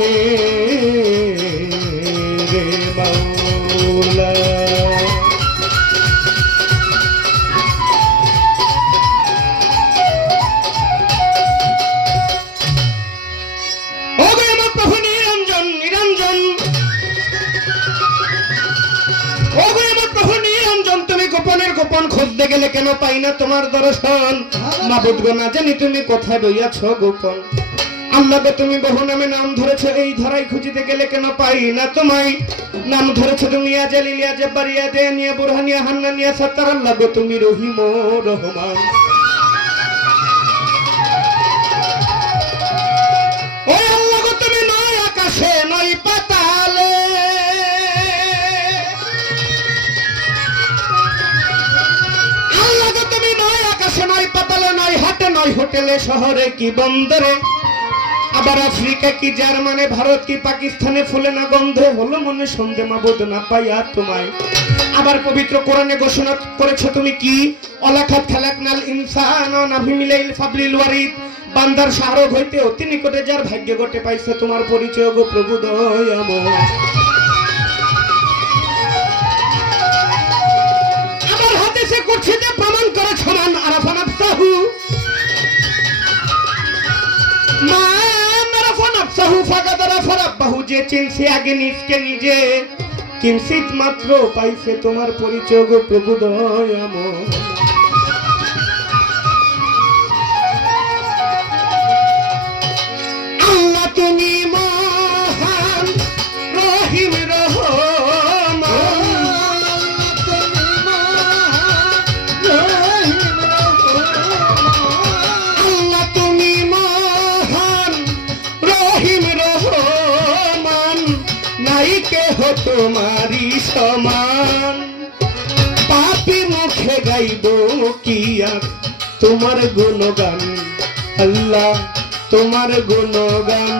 मेरे मौला। গোপন খুঁজতে গেলে কেন পাই না তোমার দর্শন? মাবুদ গো না জানি তুমি কোথায় রইয়াছ গোপন। আল্লাহ গো তুমি বহু নামে নাম ধরেছ, এই ধরাই খুঁজিতে গেলে কেন পাই না তোমায়? নাম ধরেছ তুমি ইয়া জালিল ইয়া জব্বার ইয়া দেয়ান ইয়া বুরহান ইয়া হান্নান ইয়া সাত্তার। আল্লাহ গো তুমি রহিম ও রহমান। ও আল্লাহ গো তুমি নয় আকাশে নয় পাতালে, নয় পাতালে নয় হাটে নয় হোটেলে শহরে কি বন্দরে, আবার আফ্রিকা কি জার্মানে ভারত কি পাকিস্তানে ফুলে না গন্ধে হলো মনে সন্ধে মাবুদ না পাইয়া তোমায়। আবার পবিত্র কোরআনে ঘোষণা করেছো তুমি কি অলাখাত খালাকনাল ইনসান নাভি মিলাইল ফাবলিল ওয়ারিদ। বান্দার শাহরগ হইতে অতি নিকটে যার ভাগ্য ঘটে পাইছে তোমার পরিচয় গো প্রভু দয়াময়। আবার হাদিসে কুরসিতে প্রমাণ করে সমান আরাফা নাফসাহু মান আরাফা নাফসাহু ফাকাদ আরাফা রাব্বাহু। যে চিনছে আগে নিজকে নিজে, কিঞ্চিত মাত্র পাইছে তোমার পরিচয় গো প্রভু দয়াময়। আল্লাহ তুমি মহান রহিম রহমান। আল্লাহ তুমি মহান রহিম রহমান, নাই কেহ তোমারি সমান। পাপী মুখে গাইব কিয়া তোমার গুণগান, আল্লাহ তোমার গুণগান।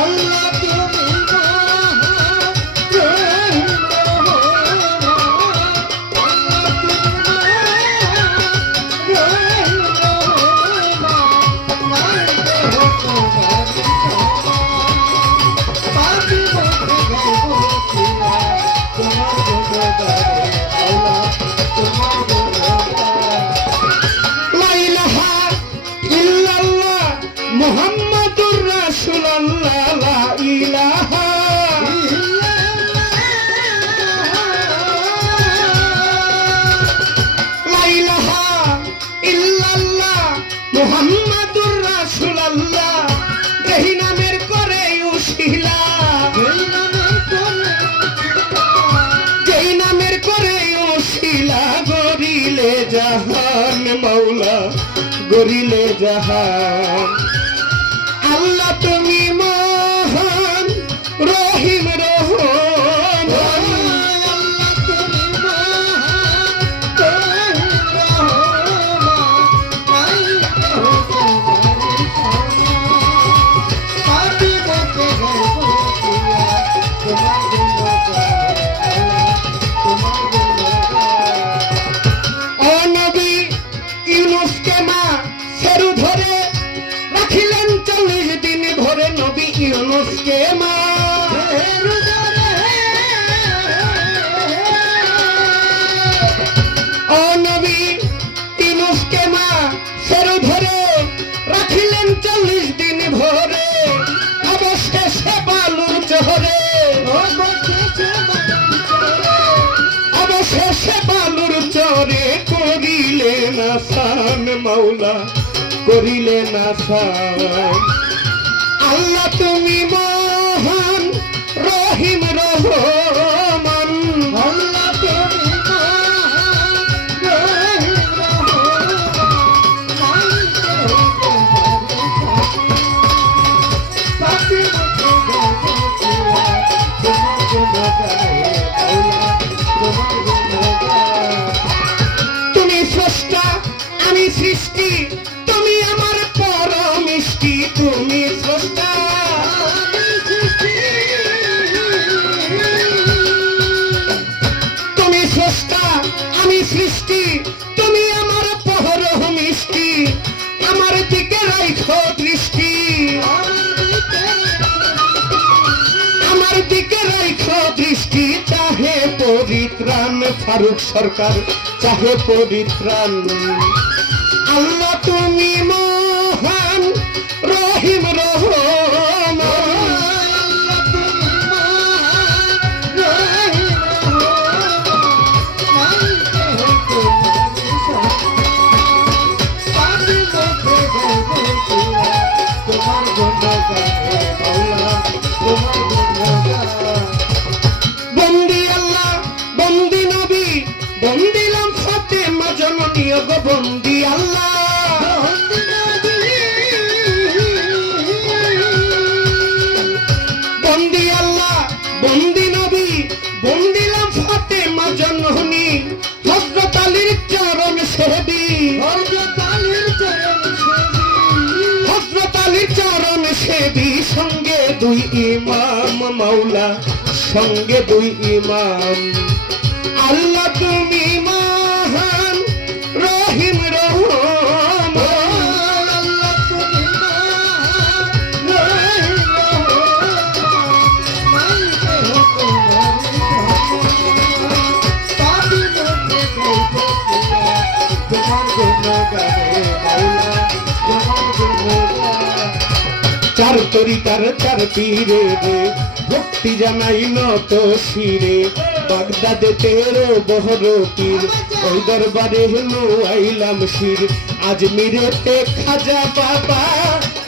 আল্লাহ তুমি মুহাম্মাদুর রাসূলুল্লাহ লা ইলাহা লা ইলাহা ইল্লাল্লাহ মুহাম্মাদুর রাসূলুল্লাহ। যেই নামের করে উশিলা, যেই নামের করে উশিলা, গরিলে জাহান মাওলা গরিলে জাহান। আল্লাহ তুমি মহান রহিম রহমান। আল্লাহ তুমি মহান রহিম রহমান। ও নবী ইউনুসকে মা সেরু ধরে রাখিলেন 40 দিন ভরে। নবী ইউনুসকে মা সেরু ধরে, ও নবী ইউনুসকে মা সেরু ধরে রাখিলেন 40 দিন ভরে। অবশেষে বালুর চরে, অবশেষে বালুর চরে করিলেন আসান মাওলা করিলেন আসান। আল্লাহ তুমি মহান রহিম রহমান। আল্লাহ তুমি মহান রহিম তুমি স্রষ্টা আমি সৃষ্টি, তুমি আমার পরম মিষ্টি। তুমি স্রষ্টা তুমি স্রষ্টা আমি সৃষ্টি, তুমি আমার পরম মিষ্টি। আমার দিকে রাখো দৃষ্টি, ফারুক সরকার চাহে পরিত্রাণ। আল্লাহ তুমি মহান রহিম রহমান, বন্দি আল্লাহ বন্দি নবী বন্দিলাম ফাতেমা জননী গো বন্দি আল্লাহ, বন্দি আল্লাহ বন্দি নবী বন্দিলাম ফাতেমা জননী, হযরত আলীর চরণ সেবী, হযরত আলীর চরণ সেবী, সঙ্গে দুই ইমাম মাওলা সঙ্গে দুই ইমাম। আল্লাহ তুমি মহান রহিম রহমান, আল্লাহ তুমি মহান রহিম রহমান, চার তরিকার চার পীরে রে ভক্তি জানাই নত শিরে, বাগদাদে তেরো বহর পীর ওই দরবারে হেনু আইলাম শির, আজমিরেতে খাজা বাবা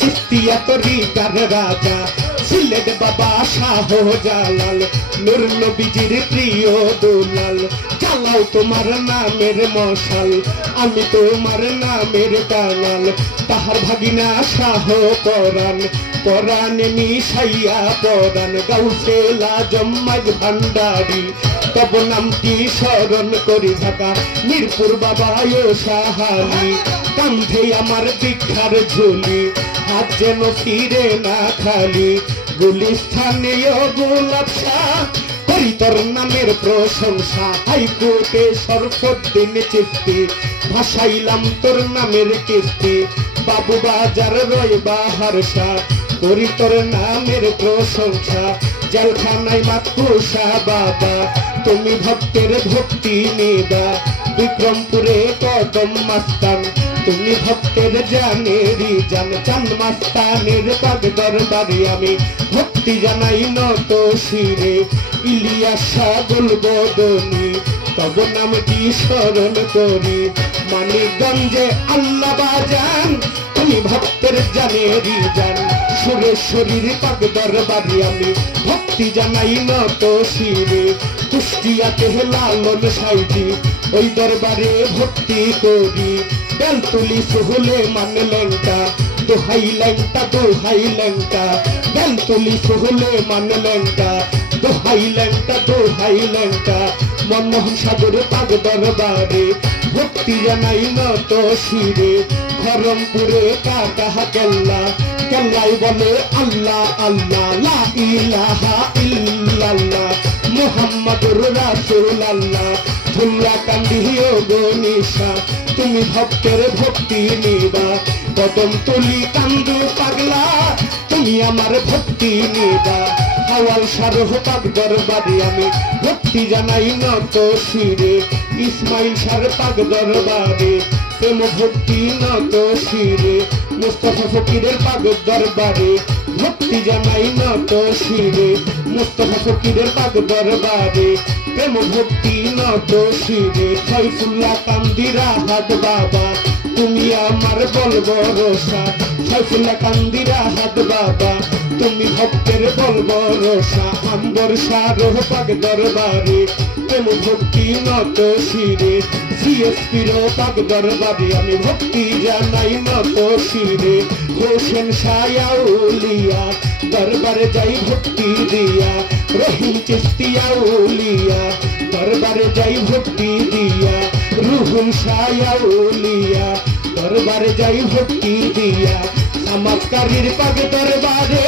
চিস্তিয়া তরিকার রাজা, সিলেট বাবা শাহ জালাল নূর নবীজির প্রিয় দুলাল, চালাও তোমার নামের মশাল আমি তোমার নামের কাঙাল, তাহার ভাগিনা শাহ পরাণ পরাণে মিশাইয়া পরাণ, গাউসে লাজম মাঝ ভান্ডারি তব নামটি স্মরণ করি থাকা, মিরপুর বাবা ও সাহালি কান্ধে আমার দীক্ষার ঝুলি, হাত যেন ফিরে না খালি, গুলিস্থানে ও গোলাপ শাহ করি তোর নামের প্রশংসা, হাইকোর্টে শরফুদ্দিন চিশতি ভাসাইলাম তোর নামের কিস্তি, বাবু বাজার রয় বাহার শাহ করি তোর নামের প্রশংসা, জেলখানায় মাতকুসা বাবা তুমি ভক্তের ভক্তি নিবা, বিক্রমপুরে কদম মাস্তান তুমি ভক্তের জানেরি জান, চান মাস্তানের পাগ দরবারে আমি ভক্তি জানাই নত শিরে, ইলিয়াস সাগল বদনী তব নামটি স্মরণ করি, মানিকগঞ্জে আল্লাহ বাজান তুমি ভক্তের জানেরি জান, সুরেশ্বরীর পাগ দরবারে আমি ভক্তি জানাই নত শিরে, কুষ্টিয়াতে লালন সাইজি ওই দরবারে ভক্তি করি, বেলতুলি সুহলে মান লেংটা দোহাই লেংটা দোহাই লেংটা, বেলতুলি সুহলে মান লেংটা দোহাই লেংটা দোহাই লেংটা, মনমোহন সাগর পাগ দরবারে ভক্তি জানাই নত শিরে, খরমপুরে কাকা কেল্লা কেল্লাই বলে আল্লাহ আল্লাহ লা ইলাহা ইল্লাল্লাহ মুহাম্মাদুর রাসূলুল্লাহ, তোমরা কান্দিও গো নিশা তুমি ভক্তের ভক্তি নিবা, কদম তুলি কান্দু পাগলা তুমি আমার ভক্তি নিবা, হাওয়াল শাহ পাক দরবারে আমি ভক্তি জানাই নত শিরে, ইসমাইল শাহ পাক দরবারে প্রেম ভক্তি নত শিরে, মুস্তাফা ফকিরের পাক দরবারে ভক্তি জানাই নত শিরে, মুস্তাফা ফকিরের পাক দরবারে প্রেম ভক্তি নত শিরে, সাইফুল্লাহ কান্দিরা হাত বাবা তুমি আমার বল ভরসা, সাইফুল্লাহ কান্দিরা হাত বাবা তুমি ভক্তের বল ভরসা, আম্বর শাহ পাক দরবারে প্রেম ভক্তি নত শিরে, সিএসপির পাক দরবারে আমি ভক্তি জানাই নত শিরে, হোসেন শাহ উলিয়া দরবারে যাই ভক্তি দিয়া, রহিম চিশতিয়া উলিয়া দরবারে যাই ভক্তি দিয়া, রুহুল শাহ উলিয়া দরবারে যাই ভক্তি দিয়া, চমৎকারীর পাগ দরবারে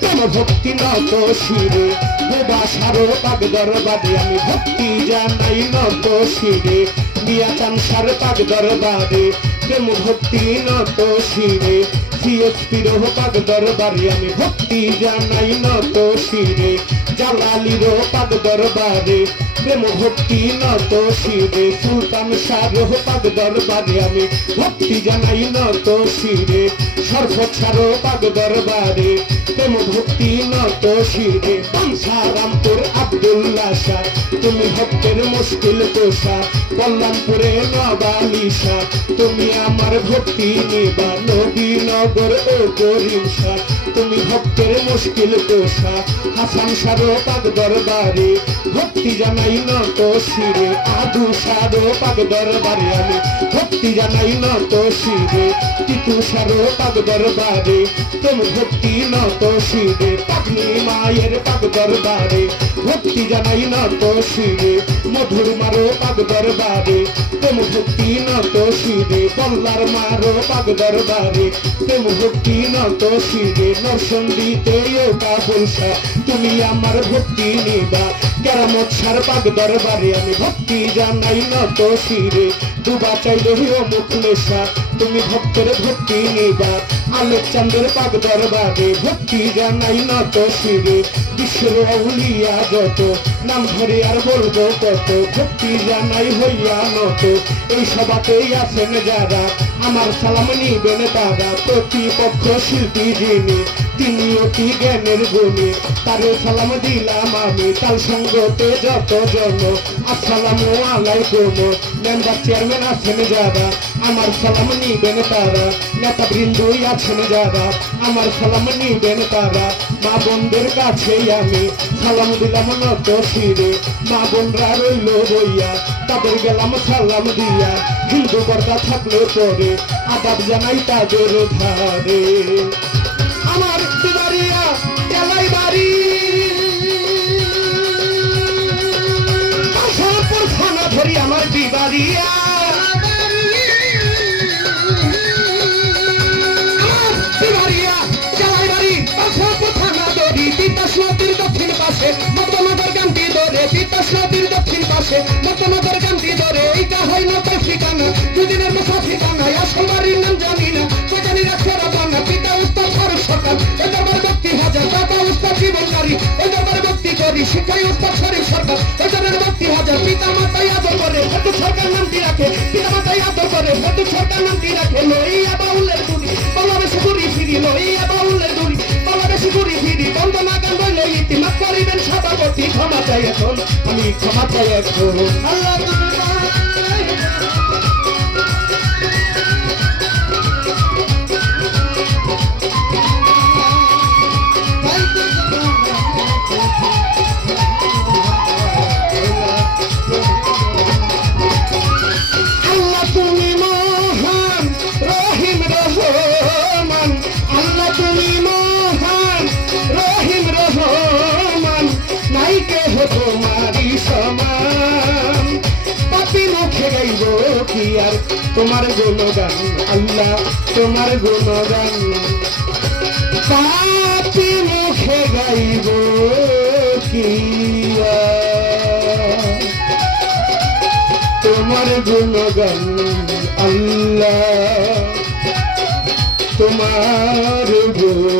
কেন ভক্তি নত শিরে, বোবা সারো পাগ দরবারে আমি ভক্তি জানাই নত শিরে, মিয়া চান সার পাগ দরবারে প্রেম ভক্তি নত শিরে, সিএসপির পাক দরবারে আমি ভক্তি জানাই নত শিরে, জালালির পাক দরবারে প্রেম ভক্তি নত শিরে, সুলতান শাহ পাক দরবারে আমি ভক্তি জানাই নত শিরে, সরফত শাহ পাক দরবারে প্রেম ভক্তি নত শিরে, বাঞ্ছারামপুর আব্দুল্লাহ শাহ তুমি ভক্তের মুশকিল কোষা, কল্যাণপুরে নবালি শাহ তুমি আমার ভক্তি নিবা, নবীনগর ও করিম শাহ তুমি ভক্তের মুশকিল কোষা, হাসান শাহ পাক দরবারে ভক্তি জানাই নত শিরে, আদু শাহ পাক দরবারে আমি ভক্তি জানাই নত শিরে, তিতু শাহ পাক দরবারে প্রেম ভক্তি নত শিরে, পাগলি মায়ের পাক দরবারে ভক্তি জানাই নত শিরে, মধুর মারো পাক দরবারে প্রেম ভক্তি নত শিরে, বল্লার মারো পাক দরবারে প্রেম ভক্তি নত শিরে, নরসিংদীতে ও কাবুল শাহ তুমি আমার ভক্তি নিবা, কেরামত শাহ পাক দরবারে আমি ভক্তি জানাই নত শিরে, দুবা চাইলে ও মুখলেশা তুমি ভক্তের ভক্তি নিবা, আলোকচন্দ্রের পাক দরবারে ভক্তি জানাই নত শিরে, বিশ্বের আউলিয়া যত নাম ধরে আর বলবো কত, ভক্তি জানাই হইয়া নত, এই সভাতেই আছেন যারা আমার সালাম নিবেন তারা, প্রতিপক্ষ শিল্পী যিনি তিনি অতি জ্ঞানের গুণী, তারে সালাম দিলাম আমি, তার সঙ্গতে যত জন আসসালামু আলাইকুম, মেম্বার চেয়ারম্যান আছেন যারা আমার সালাম নিবেন তারা, নেতাবৃন্দই আছেন যারা আমার সালাম নিবেন তারা, মা বোনদের কাছেই আমি সালাম দিলাম নত শিরে, মা বোনরা রইল বইয়া তাদের গেলাম সালাম দিয়া, হিন্দু পর্দা থাকলে পরে আদাব জানাই তাদের ধারে, আমার দুবারিয়া জেলাই বাড়ি কাশাপুর থানা ধরি আমার দিবারিয়া, নদীর দক্ষিণ পাশে মতনগর গান্ধী ধরে, তিতাস নদীর দক্ষিণ পাশে মতনগর গান্ধী ধরে, এইটা হয় না তার ঠিকানা দুদিনের মুসাফির কানা, আসল বাড়ির নাম জানি না জানি রাখা বানা, পিতা উস্তাদ ফারুক সরকার ওই দরবার ভক্তি হাজার, দাদা উস্তাদ জীবনকারী ওই দরবার ভক্তি করি, শিক্ষাই উস্তাদ শরীফ সরকার ওই দরবার ভক্তি হাজার, পিতা মাতাই আদর করে ফটু সরকার নামটি রাখে, পিতা মাতাই আদর করে ফটু সরকার নামটি রাখে, লইয়া বাউলের দুরি বাংলাদেশে ঘুরি ফিরি, লইয়া বাউলের দুরি বাংলাদেশে ঘুরি ফিরি, বন্দনা গান বইল ইতিমাদ করিবেন সভাপতি, ক্ষমা চাই এখন আমি ক্ষমা চাই এখন, আল্লাহ তুমি মহান রহিম রহমান, আল্লাহ তুমি মহান রহিম রহমান, নাই কেহ তোমারি সমান, পাপি মুখে গাইব কি আর তোমার গুণগান, আল্লাহ তোমার গুণগান, পাপি মুখে গাইব কি তোমার গুণগান, আল্লাহ তোমার গুণ